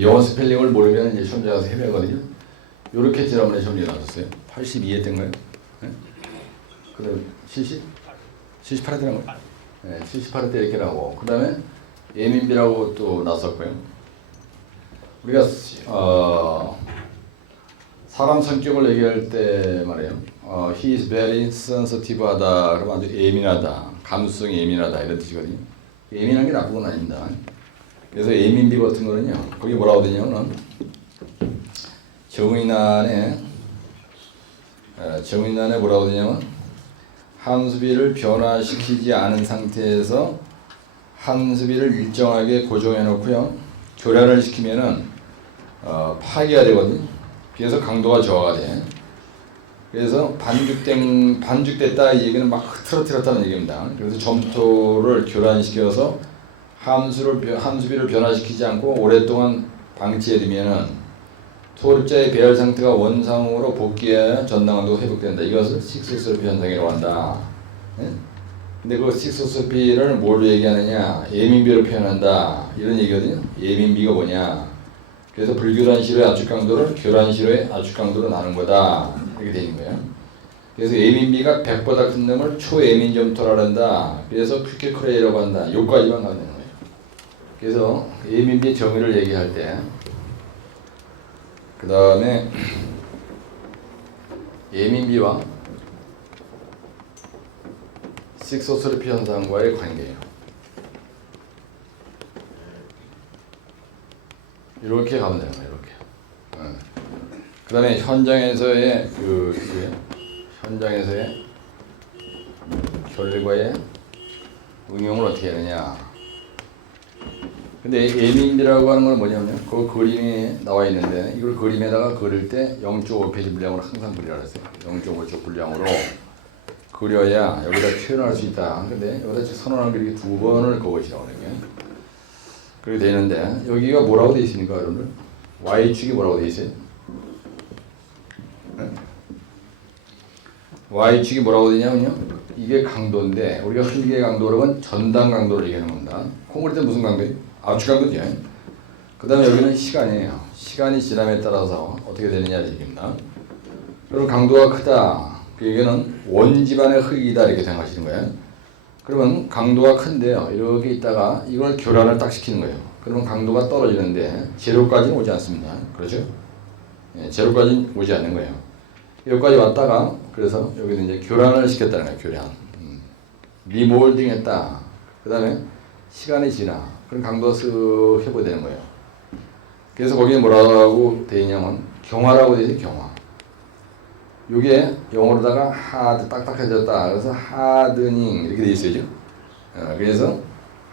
영어 스펠링을 모르면 이제 시험장 가서 헤매거든요. 요렇게 지난번에 시험지에 나왔어요. 82회 때인가요? 네? 그다음 70? 78회 때인가요? 네, 78회 때 이렇게 나오고 그 다음에 예민비라고 또 나왔었고요. 우리가 사람 성격을 얘기할 때 말이에요. He is very sensitive하다. 그러면 아주 예민하다. 감수성이 예민하다 이런 뜻이거든요. 예민한 게 나쁜 건 아닙니다. 그래서 예민비 같은 거는요. 거기 뭐라고 되냐면 정의난에 뭐라고 되냐면 함수비를 변화시키지 않은 상태에서 함수비를 일정하게 고정해 놓고요. 교란을 시키면은 파괴가 되거든요. 그래서 강도가 저하가 돼. 그래서 반죽됐다 이 얘기는 막 흐트러뜨렸다는 얘기입니다. 그래서 점토를 교란시켜서 함수비를 변화시키지 않고 오랫동안 방치해두면은 토립자의 배열 상태가 원상으로 복귀해 전당강도가 회복된다. 이것을 식소스로피 현상이라고 한다. 네? 근데 그 식소스로피를 뭘로 얘기하느냐? 예민비로 표현한다. 이런 얘기거든요. 예민비가 뭐냐? 그래서 불교란시로의 압축강도를 교란시로의 압축강도로 나눈 거다. 이렇게 되어 있는 거예요. 그래서 예민비가 100보다 큰 놈을 초예민 점토라고 한다. 그래서 큐케크레이라고 한다. 요까지만 가면 되는 거예요. 그래서 예민비의 정의를 얘기할 때 그 다음에 예민비와 식소스로피 현상과의 관계예요. 이렇게 가면 되는 거예요. 이렇게. 그 다음에 현장에서의 현장에서의 결과의 응용을 어떻게 하느냐. 근데 예민비라고 하는 건 뭐냐면요. 그 그림이 나와 있는데 이걸 그림에다가 그릴 때 0.5페이지 분량으로 항상 그리라 그랬어요. 0.5쪽 분량으로 그려야 여기다 표현할 수 있다. 근데 여기다 선언한 그리기 2번을 그것이라고 그래요. 그렇게 되는데 여기가 뭐라고 되어 있습니까, 여러분들? Y축이 뭐라고 되어 있어요? 네? Y축이 뭐라고 되냐면요. 이게 강도인데 우리가 흔히 강도라면 전당 강도를 얘기하는 겁니다. 콩그릴 때 무슨 강도예요? 압축 강도죠. 그 다음에 여기는 시간이에요. 시간이 지남에 따라서 어떻게 되느냐 얘기입니다. 그럼 강도가 크다. 그 얘기는 원집안의 흙이다 이렇게 생각하시는 거예요. 그러면 강도가 큰데요. 이렇게 있다가 이걸 교란을 딱 시키는 거예요. 그러면 강도가 떨어지는데 제로까지는 오지 않습니다. 그렇죠? 예, 제로까지는 오지 않는 거예요. 여기까지 왔다가 그래서 여기서 이제 교란을 시켰다는 거예요. 교란. 리몰딩 했다. 그 다음에 시간이 지나. 그럼 강도가 쓱 회복되는 거예요. 그래서 거기에 뭐라고 되어 있냐면 경화라고 되어 있어요. 경화. 요게 영어로다가 하드 딱딱해졌다. 그래서 하드닝 이렇게 되어 있어요. 그래서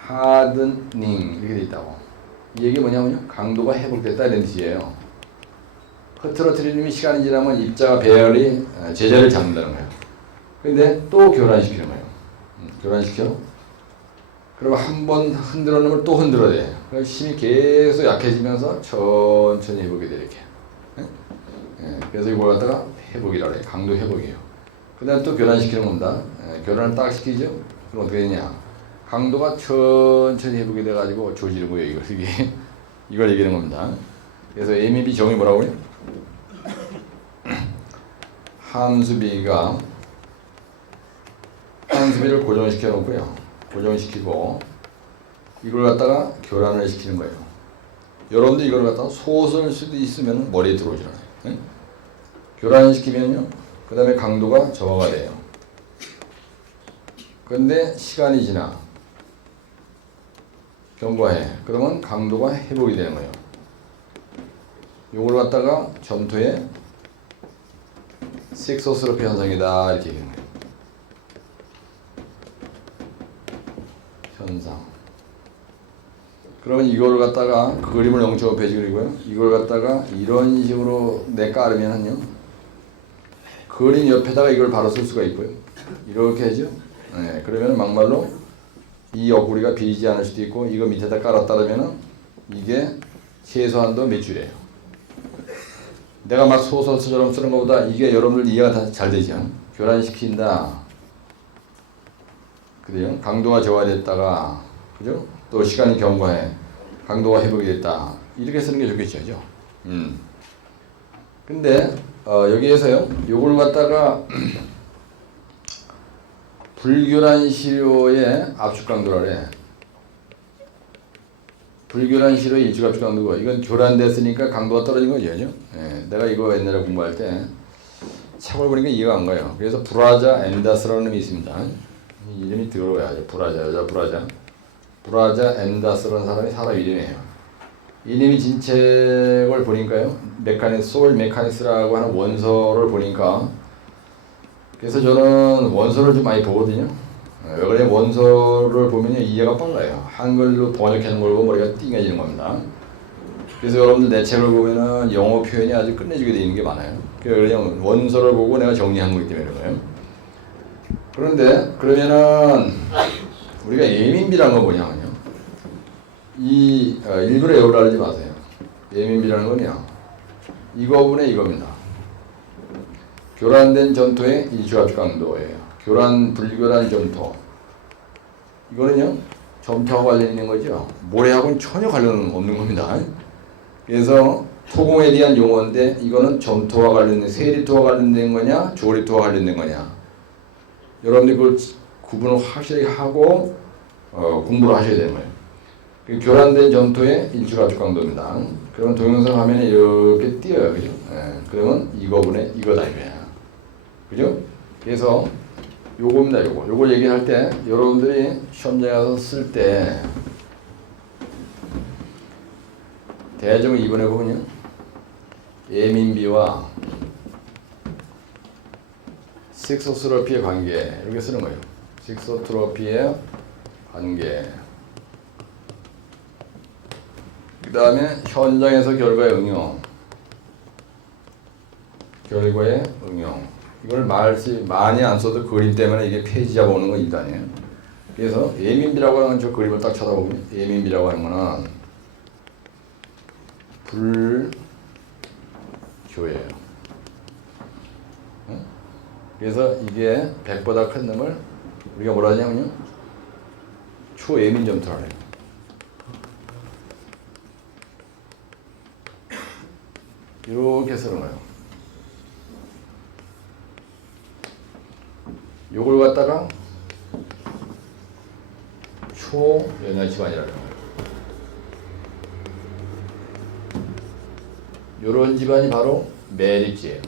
하드닝 이렇게 되어 있다고. 이 얘기 뭐냐면요. 강도가 회복됐다 이런 뜻이에요. 흐트러트리님이 시간이 지나면 입자가 배열이 제자를 잡는다는 거예요. 근데 또 교란시키는 거예요. 교란시켜. 그리고 한 번 흔들어 놓으면 또 흔들어야 돼. 힘이 계속 약해지면서 천천히 회복이 돼 이렇게. 그래서 이걸 갖다가 회복이라고 해요. 강도 회복이에요. 그 다음에 또 교란시키는 겁니다. 교란을 딱 시키죠. 그럼 어떻게 되냐. 강도가 천천히 회복이 돼가지고 조지는 거예요. 이걸 얘기하는 겁니다. 그래서 AMB 정의 뭐라고요? 함수비를 고정시켜 놓고요. 고정시키고 이걸 갖다가 교란을 시키는 거예요. 여러분들 이걸 갖다가 소설을 수도 있으면 머리에 들어오질 않아요. 네? 교란시키면요. 그 다음에 강도가 저하가 돼요. 근데 시간이 지나 경과해. 그러면 강도가 회복이 되는 거예요. 요걸 갖다가 점토의 식소스로피 현상이다 이렇게 얘기하는 거예요. 현상. 그러면 이걸 갖다가 그림을 0.5페이지 그리고요. 이걸 갖다가 이런 식으로 깔으면은요. 그림 옆에다가 이걸 바로 쓸 수가 있고요. 이렇게 하죠. 네, 그러면 막말로 이 옆구리가 비지 않을 수도 있고 이거 밑에다 깔았다면은 이게 최소한도 몇 줄이에요. 내가 막 소설처럼 쓰는 것보다 이게 여러분들 이해가 다 잘 되죠. 교란시킨다. 그래요. 강도가 저하됐다가 그죠? 또 시간이 경과해. 강도가 회복이 됐다. 이렇게 쓰는 게 좋겠죠. 그죠? 근데 여기에서요. 요걸 갖다가 불교란 시료의 압축 강도라래. 불교란 시료의 일축 압축 강도고 이건 교란됐으니까 강도가 떨어진 거죠. 그죠? 예, 내가 이거 옛날에 공부할 때 책을 보니까 이해가 안 가요. 그래서 브라자 엔다스라는 놈이 있습니다. 이름이 더러워요. 브라자, 여자 브라자. 브라자 엔다스라는 사람이 사람 이름이에요. 이님이 진 책을 보니까요. 소울 메카니스라고 하는 원서를 보니까 그래서 저는 원서를 좀 많이 보거든요. 왜 그러냐면 원서를 보면 이해가 빨라요. 한글로 번역하는 걸 보면 머리가 띵해지는 겁니다. 그래서 여러분들 내 책을 보면은 영어 표현이 아주 끝내주게 되어 있는 게 많아요. 그냥 원서를 보고 내가 정리한 거기 때문에 그래요. 그런데 그러면은 우리가 예민비라는 건 뭐냐면요. 일부러 외우라 하지 마세요. 예민비라는 건요. 이거분의 이겁니다. 교란된 점토의 일주압 강도예요. 불교란 점토. 이거는요. 점토하고 관련 있는 거죠. 모래하고는 전혀 관련 없는 겁니다. 그래서 토공에 대한 용어인데 이거는 점토와 관련된 세리토와 관련된 거냐 조리토와 관련된 거냐 여러분들이 그걸 구분을 확실히 하고 공부를 하셔야 되는 거예요. 교란된 점토의 일주압축 강도입니다. 그러면 동영상 화면에 이렇게 띄어요. 그죠? 예, 그러면 이거분의 이거다 이거야. 그죠? 그래서 요겁니다. 요걸 얘기할 때 여러분들이 시험장에 가서 쓸 때 대정을 이번에 보면요. 예민비와 식소트로피의 관계 이렇게 쓰는 거예요. 식소트로피의 관계. 그 다음에 현장에서 결과의 응용. 이걸 많이 안 써도 그림 때문에 이게 페이지 잡아오는 건 일단이에요. 그래서 예민비라고 하는 저 그림을 딱 쳐다보면 예민비라고 하는 거는 불교예요. 그래서 이게 100보다 큰 놈을 우리가 뭐라 하냐면요. 초예민 점토라고 해요. 이렇게 쓰는 거예요. 요걸 갖다가 초연화 집안이라고 해요. 요런 집안이 바로 매립지예요.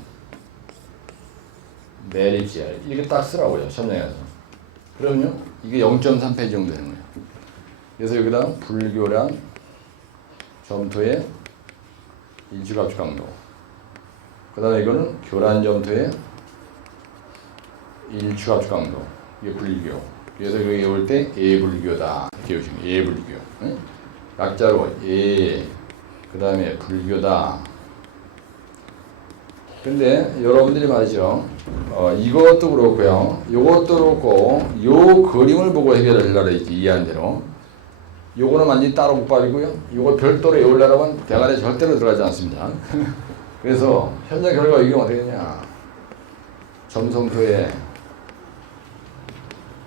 매립지야. 이렇게 딱 쓰라고요. 시험장에서. 그러면요. 이게 0.3페이지 정도 되는 거예요. 그래서 여기다 불교란 점토의 일주압축 강도. 그 다음에 이거는 교란 점토의 일주압축 강도. 이게 불교. 그래서 여기 올 때 예불교다. 이렇게 외우시면 예불교. 응? 약자로 예. 그 다음에 불교다. 근데 여러분들이 말이죠. 이것도 그렇고요. 요것도 그렇고 요 그림을 보고 해결하려고 했지. 이해한 대로. 요거는 완전히 따로 국밥이고요. 요걸 별도로 외우려고 하면 대가리에 절대로 들어가지 않습니다. 그래서 현장 결과 이게 어떻게 되냐. 점성토의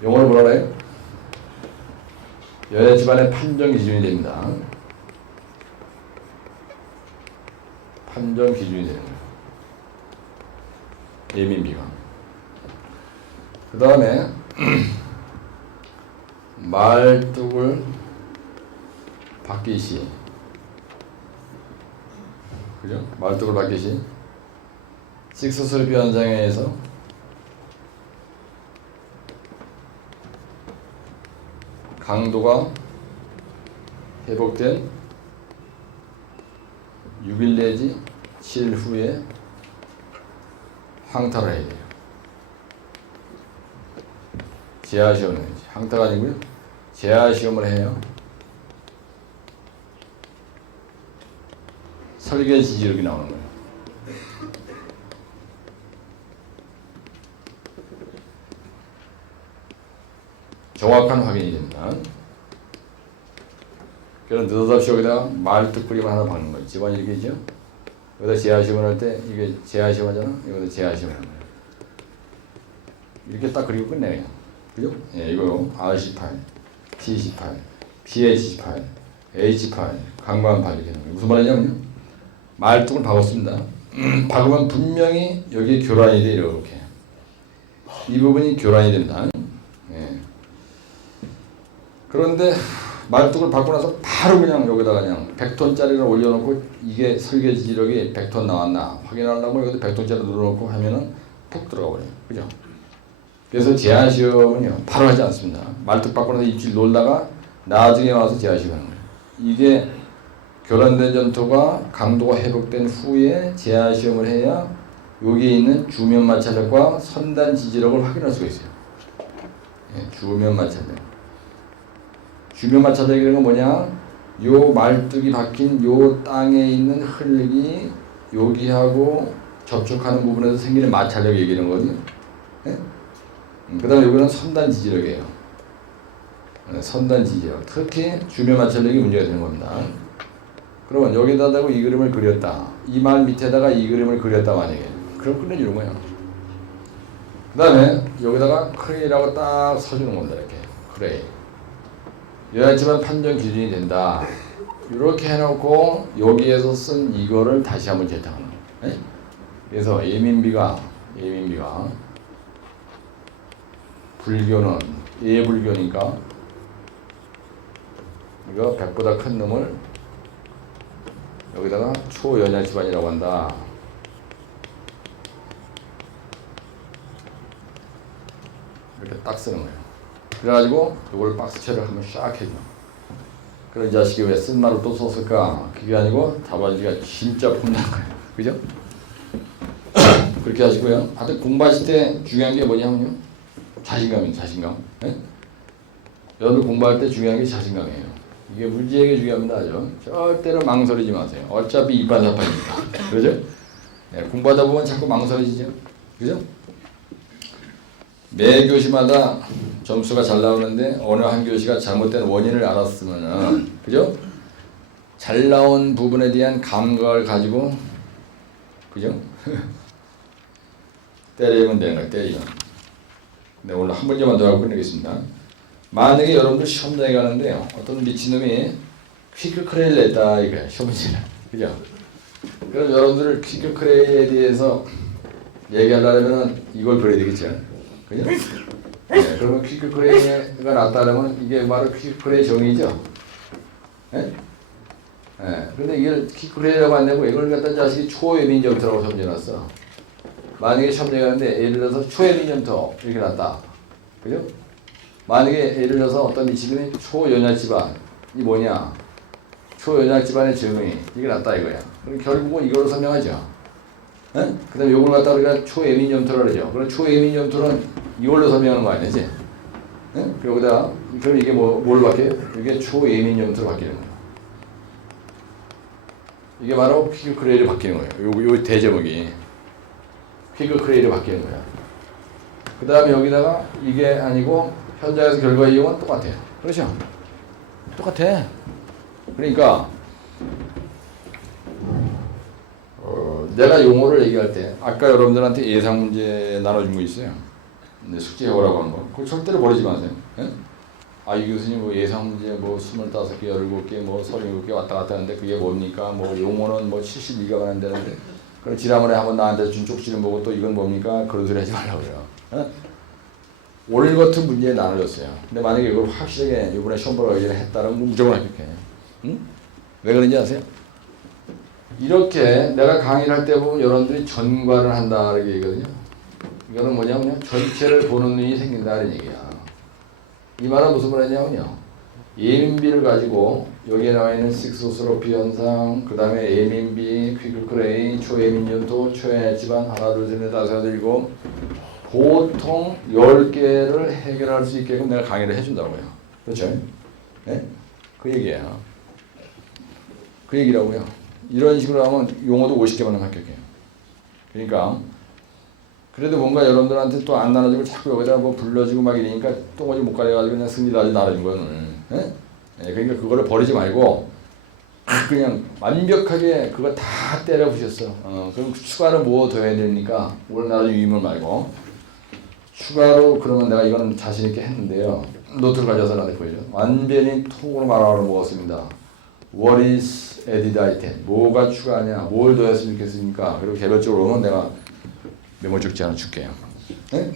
용어를 뭐라 그래요? 여야 집안의 판정 기준이 됩니다. 판정 기준이 되는 거예요. 예민비가. 그 다음에 말뚝을 받기시. 그죠? 말뚝을 받기시. 식소스럽이 현장에 의해서 강도가 회복된 6일 내지 7일 후에 항타를 해야 돼요. 재하시험을 해야지. 항타가 아니고요. 재하시험을 해요. 설계 지지력이 나오는 거예요. 정확한 확인이 됩니다. 그럼 느닷없이 여기다가 말뚝 그림 하나 박는 거예요. 집안이 이렇게 있죠? 여기다 재하시험을 할 때 이게 재하시험 하잖아? 여기다 재하시험을 하는 거예요. 이렇게 딱 그리고 끝내요. 그죠? 예, 이거 R18, T18, BH18 H8 강관팔 이렇게 무슨 말이냐면요. 말뚝을 박았습니다. 박으면 분명히 여기 교란이 돼 이렇게. 이 부분이 교란이 됩니다. 예. 그런데 말뚝을 박고 나서 바로 그냥 여기다가 그냥 100톤짜리를 올려놓고 이게 설계 지지력이 100톤 나왔나 확인하려고 여기다 100톤짜리 눌러놓고 하면은 푹 들어가 버려요. 그죠? 그래서 제한 시험은요 바로 하지 않습니다. 말뚝 박고 나서 입질 놀다가 나중에 와서 제한 시험 하는 거예요. 이게 교란된 전투가 강도가 회복된 후에 제한 시험을 해야 여기에 있는 주면 마찰력과 선단 지지력을 확인할 수가 있어요. 예, 주면 마찰력. 주면 마찰력이라는 건 뭐냐? 요 말뚝이 박힌 요 땅에 있는 흙이 여기하고 접촉하는 부분에서 생기는 마찰력 얘기하는 거거든요. 예? 그 다음에 여기는 선단 지지력이에요. 선단 지지력. 특히 주면 마찰력이 문제가 되는 겁니다. 그러면 여기다 대고 이 그림을 그렸다. 이 말 밑에다가 이 그림을 그렸다 만약에. 그럼 끝내주는 거예요. 그 다음에 여기다가 크레이라고 딱 서주는 겁니다. 이렇게. 크레이. 여하지만 판정 기준이 된다. 이렇게 해놓고 여기에서 쓴 이거를 다시 한번 재탕하는 거예요. 그래서 예민비가 불교는 예불교니까 이거 100보다 큰 놈을 여기다가 초연약 집안이라고 한다. 이렇게 딱 쓰는 거예요. 그래가지고 이걸 박스체를 한번 샥 해줘. 그럼 이 자식이 왜 쓴말을 또 썼을까? 그게 아니고 답안지가 진짜 폼난 거예요. 그죠? 그렇게 하시고요. 하여튼 공부하실 때 중요한 게 뭐냐면요. 자신감입니다. 자신감. 네? 여러분 공부할 때 중요한 게 자신감이에요. 이게 물지에게 중요합니다. 아주. 절대로 망설이지 마세요. 어차피 이판사판이니까. 그죠? 네, 공부하다 보면 자꾸 망설이지죠. 그죠? 매 교시마다 점수가 잘 나오는데 어느 한 교시가 잘못된 원인을 알았으면은 그죠? 잘 나온 부분에 대한 감각을 가지고 그죠? 때리면 되는 거예요. 때리면. 네, 오늘 한 문제만 더 하고 끝내겠습니다. 만약에 여러분들 시험장에 가는데요. 어떤 미친놈이 퀴크 크레이를 냈다 이거야. 시험 문제는. 그죠? 그럼 여러분들 퀴크 크레이에 대해서 얘기하려면 이걸 그려야 되겠죠. 그죠? 네, 그러면 퀴크 크레이가 났다면 이게 바로 퀴크 크레이 정의죠. 네? 네, 근데 이걸 퀴크 크레이라고 안 내고 이걸 갖다 자식이 초예민 점토라고 સમ져놨어. 만약에 시험장에 가는데 예를 들어서 초예민 점토 이렇게 났다. 그죠? 만약에 예를 들어서 어떤 미치근이 초연약 집안이 뭐냐? 초연약 집안의 정의 이게 났다 이거야. 그럼 결국은 이걸로 설명하죠. 네? 그 다음에 요걸 갖다 우리가 초예민 점토라 그러죠. 그럼 초예민 점토는 이걸로 설명하는 거 아니지? 네? 여기다 그럼 이게 뭘 바뀌어요? 이게 초예민 점토로 바뀌는 거예요. 이게 바로 퀴크 크레이로 바뀌는 거예요. 요 대제목이 퀴크 크레이로 바뀌는 거야. 그 다음에 여기다가 이게 아니고 현장에서 결과 이용은 똑같아요. 그렇죠? 똑같아. 그러니까 내가 용어를 얘기할 때 아까 여러분들한테 예상 문제 나눠준 거 있어요. 숙제 해오라고 한 거. 그거 절대로 버리지 마세요. 예? 아, 이 교수님 뭐 예상 문제 뭐 25개, 17개, 뭐 37개 왔다 갔다 하는데 그게 뭡니까? 뭐 용어는 뭐 72가가 한다는데 그럼 지난번에 한번 나한테 준 쪽지를 보고 또 이건 뭡니까? 그런 소리 하지 말라고요. 예? 오늘 같은 문제에 나눠졌어요. 근데 만약에 이걸 확실하게 이번에 시험 보러 가기를 했다면 무조건 합격해. 응? 왜 그런지 아세요? 이렇게 내가 강의를 할 때 보면 여러분들이 전과를 한다 이렇게 얘기거든요. 이거는 뭐냐면요. 전체를 보는 눈이 생긴다는 얘기야. 이 말은 무슨 말이냐면요. 예민비를 가지고 여기에 나와 있는 식소스로피 현상, 그 다음에 예민비, 퀴크 크레이, 초예민 연토, 초연약 집안 하나 둘 셋 넷 다섯 여덟 일곱 보통 10개를 해결할 수 있게끔 내가 강의를 해준다고요. 그렇죠? 네? 그 얘기예요. 그 얘기라고요. 이런 식으로 하면 용어도 50개만 합격해요. 그러니까 그래도 뭔가 여러분들한테 또 안 나눠주고 자꾸 여기다 뭐 불러주고 막 이러니까 똥오지 못 가려가지고 그냥 승리도 아주 나눠준 거는. 네? 네, 그러니까 그거를 버리지 말고 그냥 완벽하게 그거 다 때려 부셨어. 그럼 추가로 뭐 더 해야 되니까 오늘 나눠준 유인물 말고 추가로 그러면 내가 이거는 자신 있게 했는데요. 노트를 가져서 나한테 보여줘. 완전히 통으로 말아로 먹었습니다. What is added item? 뭐가 추가하냐? 뭘 더했으면 좋겠습니까? 그리고 개별적으로는 내가 메모 적지 않아 줄게요. 네?